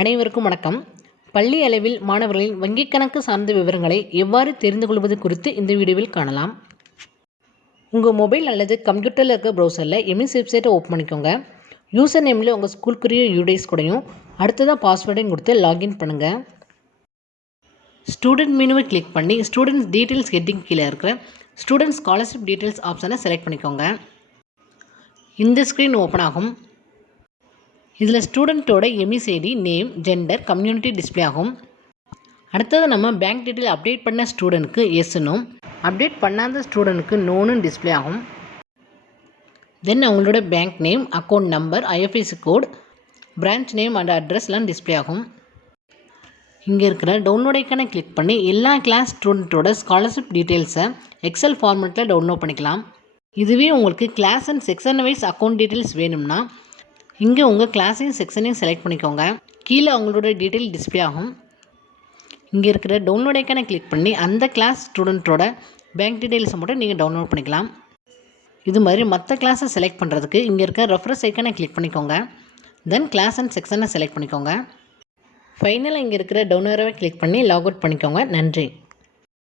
அனைவருக்கும் வணக்கம். பள்ளி அளவில் மாணவர்களின் வங்கிக் கணக்கு சார்ந்த விவரங்களை எவ்வாறு தெரிந்து கொள்வது குறித்து இந்த வீடியோவில் காணலாம். உங்கள் மொபைல் அல்லது கம்ப்யூட்டரில் இருக்க ப்ரௌசரில் எம்இஸ் வெப்சைட்டை ஓப்பன் பண்ணிக்கோங்க. யூசர் நேமில் உங்கள் ஸ்கூலுக்குரிய யூடிஐஸ் கூடயும் அடுத்ததாக பாஸ்வேர்டையும் கொடுத்து லாகின் பண்ணுங்கள். ஸ்டூடெண்ட் மெனுவை கிளிக் பண்ணி ஸ்டூடெண்ட்ஸ் டீட்டெயில்ஸ் ஹெட்டிங் கீழே இருக்கிற ஸ்டூடெண்ட் ஸ்காலர்ஷிப் டீட்டெயில்ஸ் ஆப்ஷனை செலக்ட் பண்ணிக்கோங்க. இந்த ஸ்க்ரீன் ஓப்பன் ஆகும். இதில் ஸ்டூடெண்ட்டோட EMIS ID, name, gender, community display ஆகும். அடுத்தது நம்ம பேங்க் டீட்டெயில் அப்டேட் பண்ண ஸ்டூடெண்ட்க்கு எஸ்னும், அப்டேட் பண்ணாத ஸ்டூடெண்ட்க்கு நோன்னு டிஸ்பிளே ஆகும். தென் அவங்களோட bank name, account number, IFSC code, branch name and அட்ரஸ்லாம் டிஸ்பிளே ஆகும். இங்கே இருக்கிற டவுன்லோட் ஐக்கானை கிளிக் பண்ணி எல்லா கிளாஸ் ஸ்டூடெண்ட்டோட ஸ்காலர்ஷிப் டீட்டெயில்ஸை எக்ஸல் ஃபார்மேட்டில் டவுன்லோட் பண்ணிக்கலாம். இதுவே உங்களுக்கு class and section wise account details வேணும்னா இங்கே உங்கள் கிளாஸையும் செக்ஷனையும் செலக்ட் பண்ணிக்கோங்க. கீழே அவங்களோட டீட்டெயில் டிஸ்பிளே ஆகும். இங்கே இருக்கிற டவுன்லோட் ஐக்கானை கிளிக் பண்ணி அந்த கிளாஸ் ஸ்டூடெண்ட்டோட பேங்க் டீட்டெயில்ஸை மட்டும் நீங்கள் டவுன்லோட் பண்ணிக்கலாம். இது மாதிரி மற்ற கிளாஸை செலக்ட் பண்ணுறதுக்கு இங்கே இருக்க ரெஃபரன்ஸ் ஐக்கானை கிளிக் பண்ணிக்கோங்க. தென் கிளாஸ் அண்ட் செக்ஷனை செலக்ட் பண்ணிக்கோங்க. ஃபைனலாக இங்கே இருக்கிற டவுன்லோடரை கிளிக் பண்ணி லாக் அவுட் பண்ணிக்கோங்க. நன்றி.